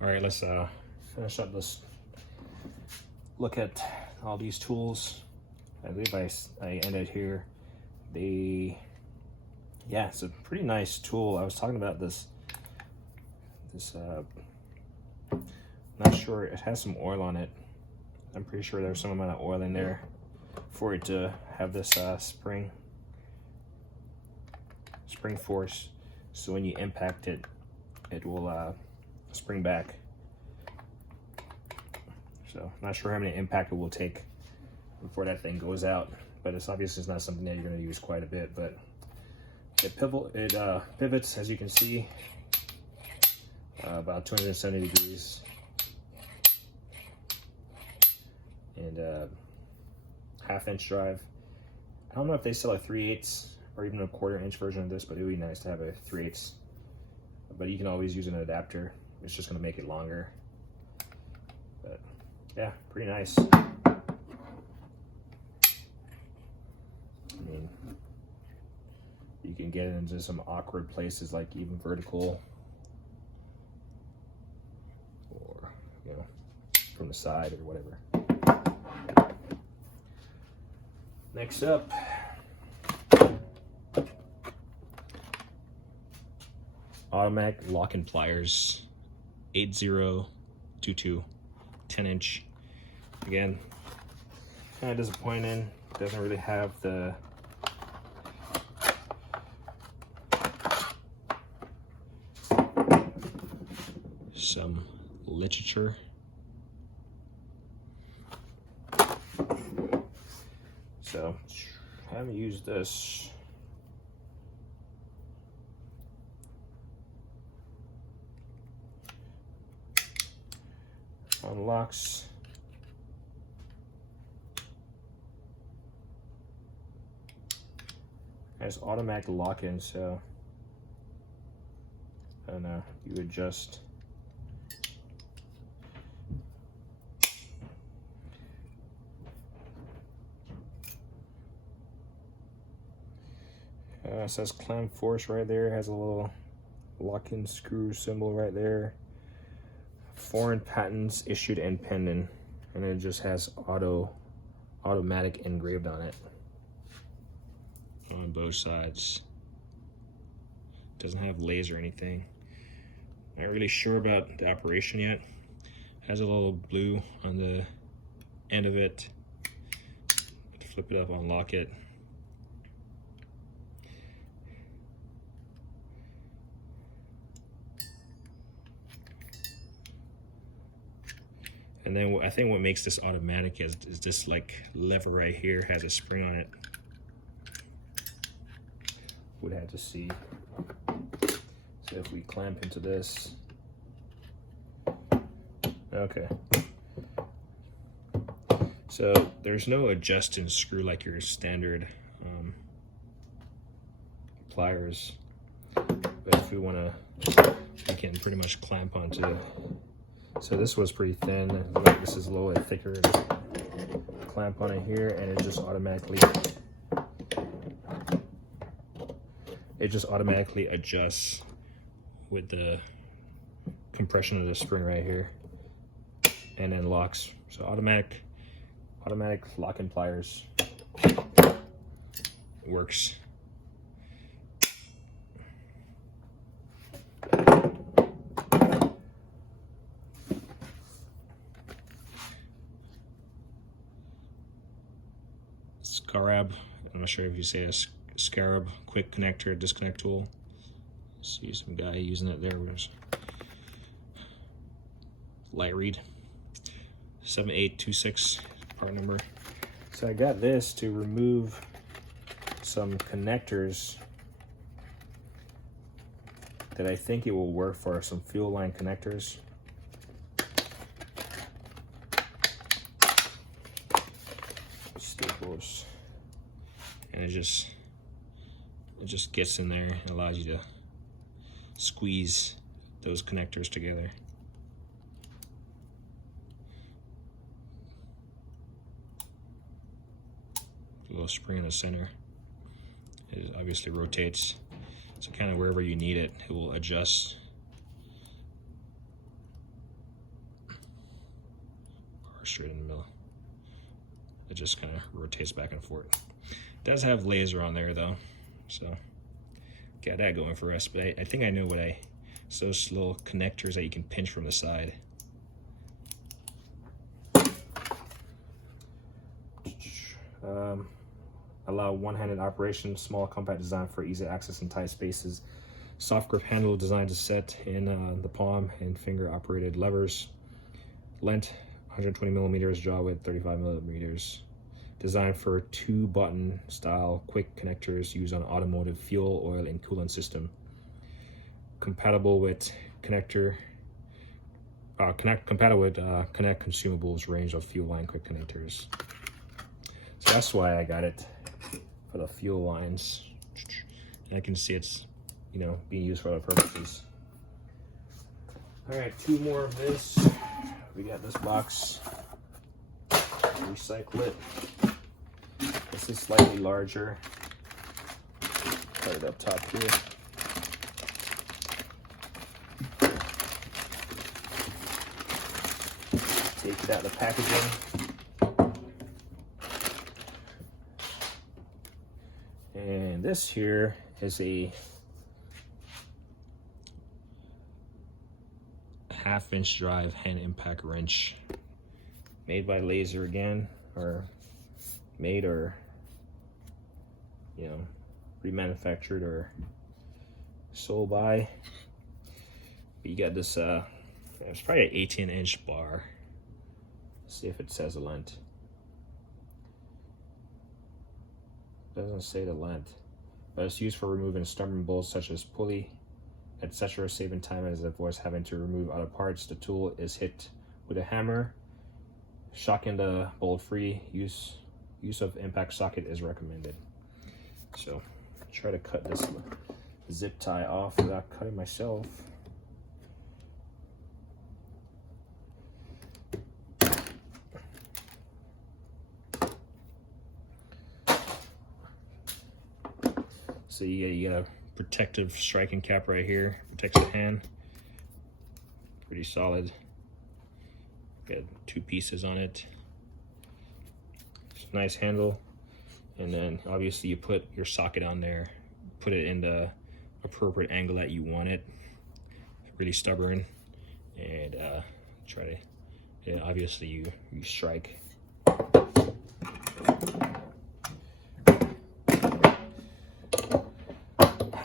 All right, let's finish up this look at all these tools. I believe I ended here. Yeah, it's a pretty nice tool. I was talking about this not sure, it has some oil on it. I'm pretty sure there's some amount of oil in there for it to have this spring force, so when you impact it, it will spring back. So not sure how many impact it will take before that thing goes out, but it's obviously not something that you're going to use quite a bit. But it pivots, as you can see, about 270 degrees, and 1/2 inch drive. I don't know if they sell a 3/8 or even a 1/4 inch version of this, but it would be nice to have a 3/8. But you can always use an adapter. It's just going to make it longer. But yeah, pretty nice. I mean, you can get into some awkward places, like even vertical, or you know, from the side or whatever. Next up, automatic lock and pliers, 8022, 10 inch. Again, kind of disappointing. Doesn't really have the some literature. So I haven't used this. Unlocks. Has automatic lock-in, so I don't know, you adjust. It says clamp force right there, has a little lock-in screw symbol right there. Foreign patents issued and pending, and it just has automatic engraved on it on both sides. Doesn't have laser or anything. Not really sure about the operation yet. Has a little blue on the end of it. Flip it up, unlock it. And then I think what makes this automatic is this like lever right here has a spring on it. Would have to see. So if we clamp into this, okay. So there's no adjusting screw like your standard pliers. But if we want to, we can pretty much clamp onto. So this was pretty thin. This is a little bit thicker. Clamp on it here, and it just automatically adjusts with the compression of the spring right here, and then locks. So automatic lock and pliers works. Scarab, I'm not sure if you say a Scarab quick connector disconnect tool. See some guy using it there. Light read 7826 part number. So I got this to remove some connectors that I think it will work for, some fuel line connectors. Staples. And it just gets in there and allows you to squeeze those connectors together. A little spring in the center. It obviously rotates, so kind of wherever you need it, it will adjust. straight in the middle. It just kind of rotates back and forth. It does have laser on there though, so got that going for us. But I think I know what it's those little connectors that you can pinch from the side. Allow one-handed operation, small compact design for easy access in tight spaces. Soft grip handle designed to set in the palm and finger operated levers. Length 120 millimeters, jaw width 35 millimeters. Designed for 2-button style quick connectors used on automotive fuel, oil, and coolant system. Compatible with Connect consumables range of fuel line quick connectors. So that's why I got it for the fuel lines. And I can see it's, you know, being used for other purposes. All right, 2 more of this. We got this box. Recycle it. This is slightly larger. Cut it up top here. Take it out of the packaging. And this here is a 1/2-inch drive hand impact wrench, made by Laser again, or made, or you know, remanufactured or sold by. But you got this it's probably an 18-inch bar. Let's see if it says the length. Doesn't say the length, but it's used for removing stubborn bolts such as pulley, etc., saving time as avoids having to remove other parts. The tool is hit with a hammer, shocking the bolt free. Use of impact socket is recommended. So try to cut this zip tie off without cutting myself. So you got a protective striking cap right here, protects the hand. Pretty solid. Got 2 pieces on it. It's a nice handle. And then obviously you put your socket on there, put it in the appropriate angle that you want it. Really stubborn, and try to, yeah, obviously you strike.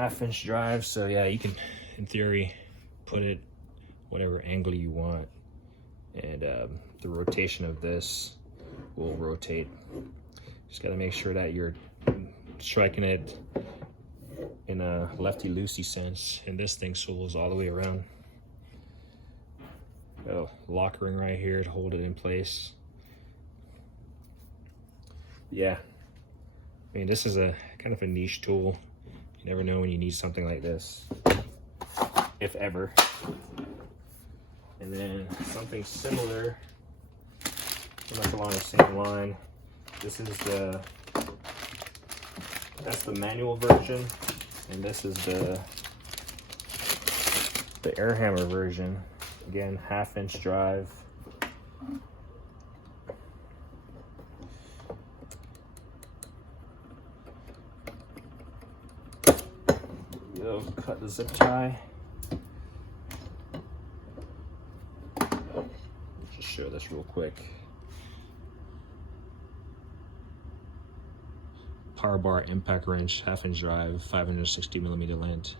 1/2-inch drive, so yeah, you can, in theory, put it whatever angle you want, and the rotation of this will rotate. Just got to make sure that you're striking it in a lefty-loosey sense, and this thing swivels all the way around. Got a lock ring right here to hold it in place. Yeah, I mean, this is a kind of a niche tool. You never know when you need something like this, if ever. And then something similar, pretty much along the same line. This is that's the manual version, and this is the air hammer version. Again, 1/2-inch drive. Cut the zip tie. Just show this real quick. Power bar impact wrench, 1/2-inch drive, 560 millimeter length.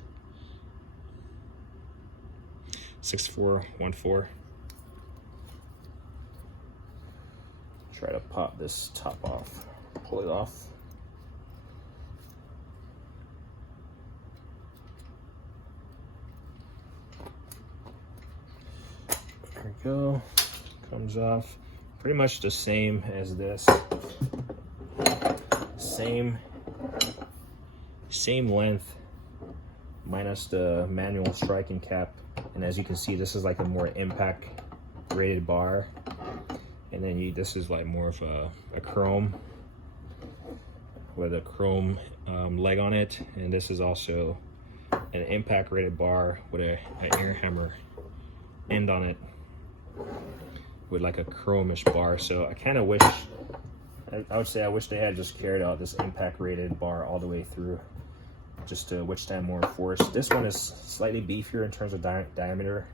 6414. Try to pop this top off. Pull it off. There we go. Comes off. Pretty much the same as this. Same length, minus the manual striking cap. And as you can see, this is like a more impact rated bar. And then this is like more of a chrome with a chrome leg on it. And this is also an impact rated bar with an air hammer end on it. with like a chromish bar. So I kind of wish, I would say I wish they had just carried out this impact rated bar all the way through, just to withstand more force. This one is slightly beefier in terms of diameter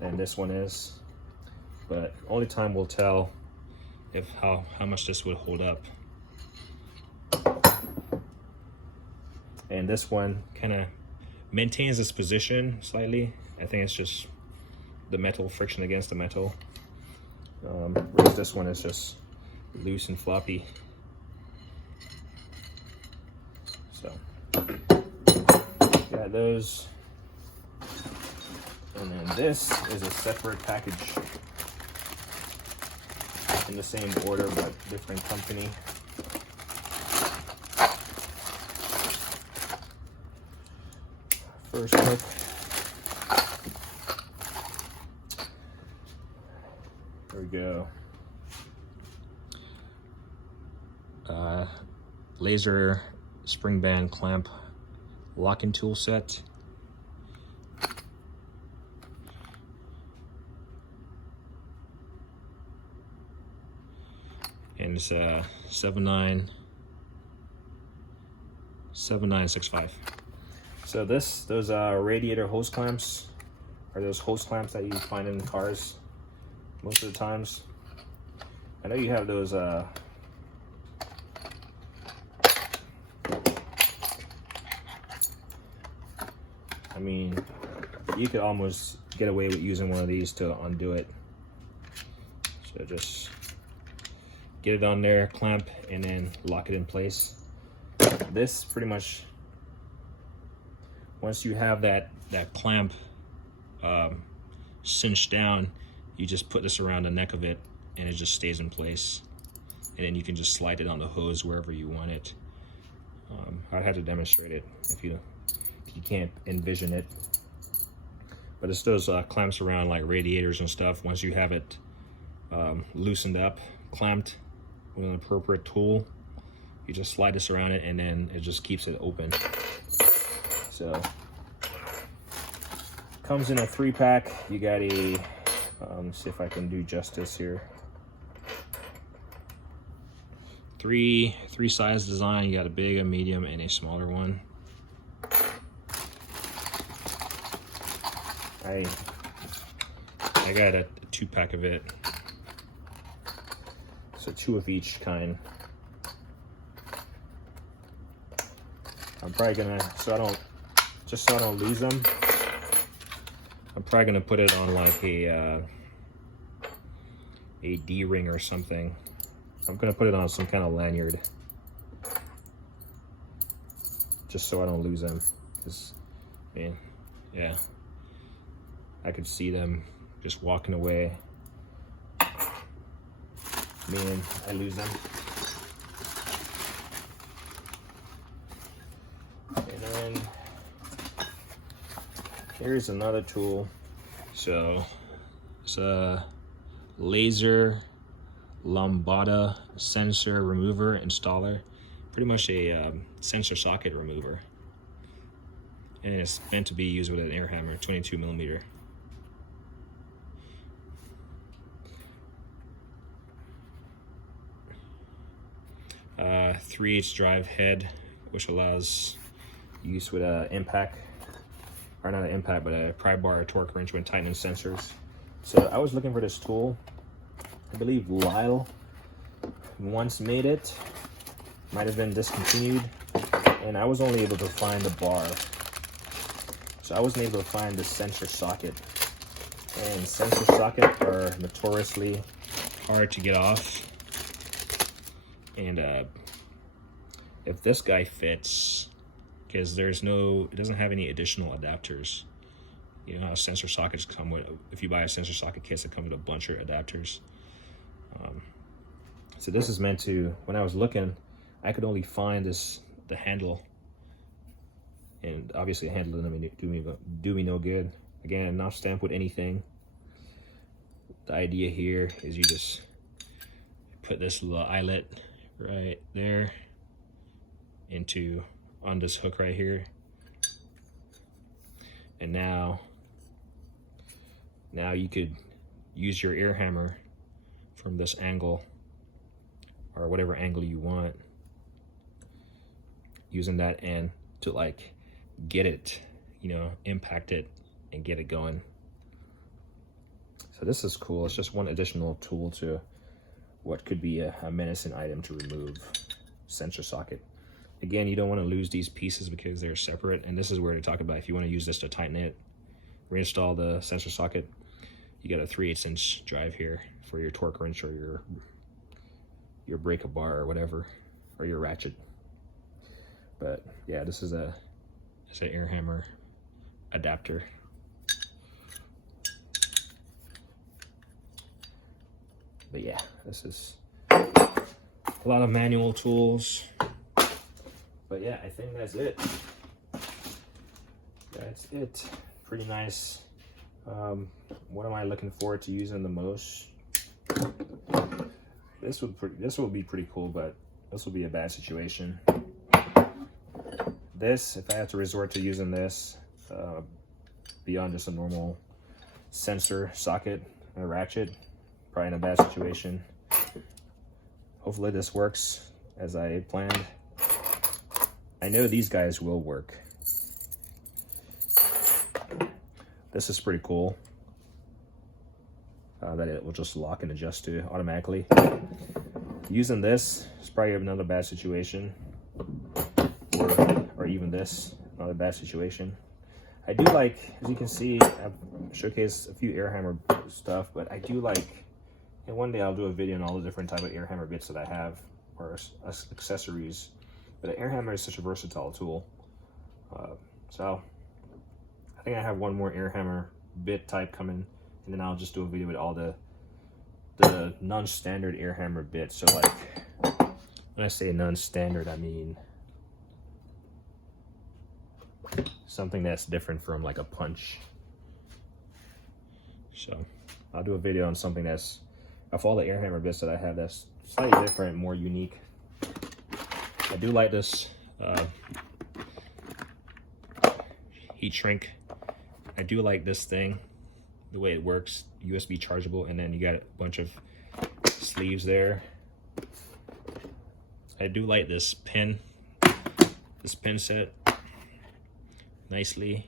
than this one is, but only time will tell if how much this would hold up. And this one kind of maintains its position slightly. I think it's just the metal, friction against the metal. Whereas this one is just loose and floppy. So, got those. And then this is a separate package in the same order but different company. First hook. There we go. Laser spring band clamp locking tool set. And it's 7965. So those radiator hose clamps are those hose clamps that you find in cars most of the times. I know you have those I mean, you could almost get away with using one of these to undo it. So just get it on there, clamp, and then lock it in place. This pretty much, once you have that clamp cinched down, you just put this around the neck of it and it just stays in place. And then you can just slide it on the hose wherever you want it. I'd have to demonstrate it if you can't envision it. But it's those clamps around like radiators and stuff. Once you have it loosened up, clamped with an appropriate tool, you just slide this around it and then it just keeps it open. So comes in a 3-pack. You got a let's see if I can do justice here. Three size design. You got a big, a medium, and a smaller one. I got a 2-pack of it. So 2 of each kind. I'm probably gonna, so I don't lose them, I'm probably gonna put it on like a D-ring or something. I'm gonna put it on some kind of lanyard, just so I don't lose them. Cause, man, yeah, I could see them just walking away. Man, I lose them. And then here's another tool. So it's a laser Lumbata sensor remover installer. Pretty much a sensor socket remover. And it's meant to be used with an air hammer, 22 millimeter. Uh, 3/8 drive head, which allows use with a impact, or not an impact, but a pry bar, torque wrench when tightening sensors. So I was looking for this tool. I believe Lyle once made it, might have been discontinued, and I was only able to find the bar. So I wasn't able to find the sensor socket. And sensor sockets are notoriously hard to get off. And if this guy fits, because there's no, it doesn't have any additional adapters. You know how sensor sockets come with, if you buy a sensor socket kit, it comes with a bunch of adapters. So this is meant to, when I was looking, I could only find the handle. And obviously the handle doesn't do me no good. Again, not stamped with anything. The idea here is you just put this little eyelet right there on this hook right here. And now you could use your air hammer from this angle, or whatever angle you want, using that end to like get it, you know, impact it and get it going. So this is cool. It's just one additional tool to what could be a menacing item to remove. Sensor socket. Again, you don't want to lose these pieces because they're separate, and this is where to talk about if you want to use this to tighten it, reinstall the sensor socket. You got a 3/8 inch drive here for your torque wrench or your breaker bar or whatever, or your ratchet. But yeah, this is an air hammer adapter. But yeah, this is a lot of manual tools. But yeah, I think that's it. That's it. Pretty nice. What am I looking forward to using the most? This will be pretty cool, but this will be a bad situation. This, if I have to resort to using this beyond just a normal sensor socket and a ratchet, probably in a bad situation. Hopefully this works as I planned. I know these guys will work. This is pretty cool. That it will just lock and adjust to automatically. Using this is probably another bad situation. Or even this, another bad situation. I do like, as you can see, I've showcased a few air hammer stuff, but I do like, and one day I'll do a video on all the different type of air hammer bits that I have, or accessories. But an air hammer is such a versatile tool. So I think I have one more air hammer bit type coming, and then I'll just do a video with all the non-standard air hammer bits. So like, when I say non-standard, I mean something that's different from like a punch. So I'll do a video on something that's, of all the air hammer bits that I have, that's slightly different, more unique. I do like this heat shrink. I do like this thing, the way it works, USB chargeable, and then you got a bunch of sleeves there. I do like this pin set. Nicely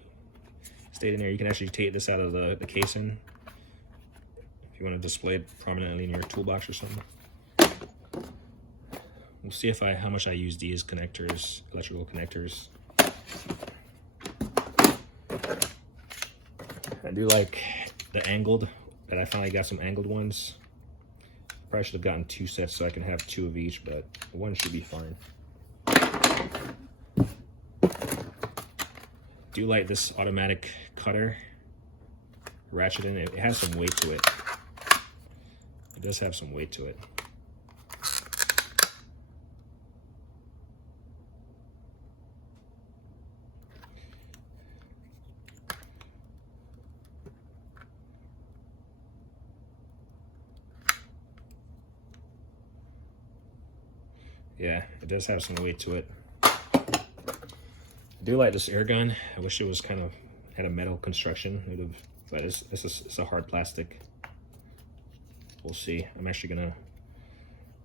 stayed in there. You can actually take this out of the casing if you want to display it prominently in your toolbox or something. We'll see how much I use these connectors, electrical connectors. I do like the angled, that I finally got some angled ones. Probably should have gotten 2 sets so I can have 2 of each, but one should be fine. Do like this automatic cutter, ratchet in it. It has some weight to it. It does have some weight to it. Yeah, it does have some weight to it. I do like this air gun. I wish it was kind of had a metal construction, but it's a hard plastic. We'll see. I'm actually gonna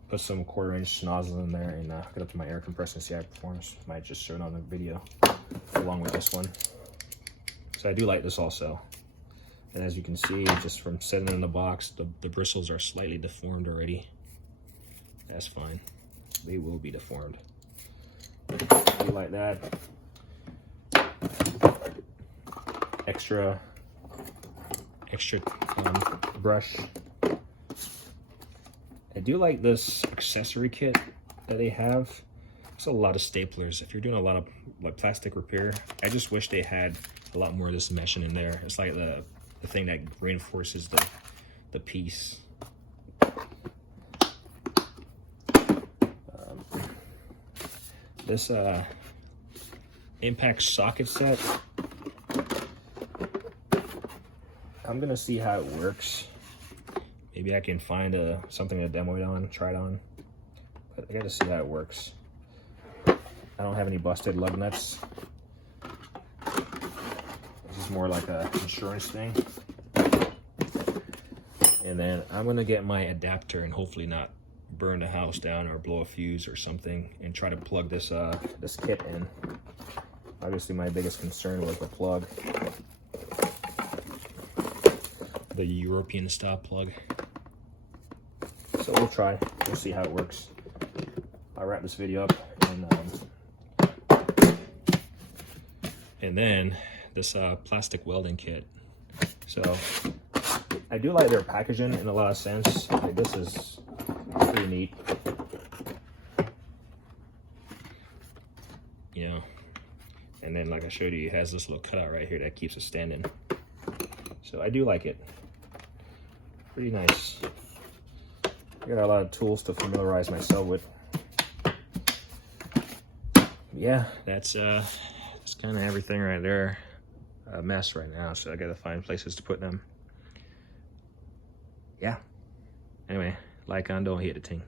put some 1/4 inch nozzle in there and hook it up to my air compressor and see how it performs. Might just show it on the video along with this one. So I do like this also. And as you can see, just from setting it in the box, the bristles are slightly deformed already. That's fine. They will be deformed. I do like that. Extra brush. I do like this accessory kit that they have. It's a lot of staplers. If you're doing a lot of like plastic repair, I just wish they had a lot more of this meshing in there. It's like the thing that reinforces the piece. This impact socket set, I'm gonna see how it works. Maybe I can find something to demo it on, try it on. But I gotta see how it works. I don't have any busted lug nuts. This is more like a insurance thing. And then I'm gonna get my adapter and hopefully not burn the house down or blow a fuse or something, and try to plug this this kit in. Obviously my biggest concern was the plug, the European style plug. So we'll try, we'll see how it works. I'll wrap this video up, and then this plastic welding kit. So I do like their packaging in a lot of sense. Like, this is pretty neat. You know, and then like I showed you, it has this little cutout right here that keeps it standing. So I do like it. Pretty nice. I got a lot of tools to familiarize myself with. Yeah, that's kind of everything right there. A mess right now, so I gotta find places to put them. Yeah. Anyway, like and don't hit the thing.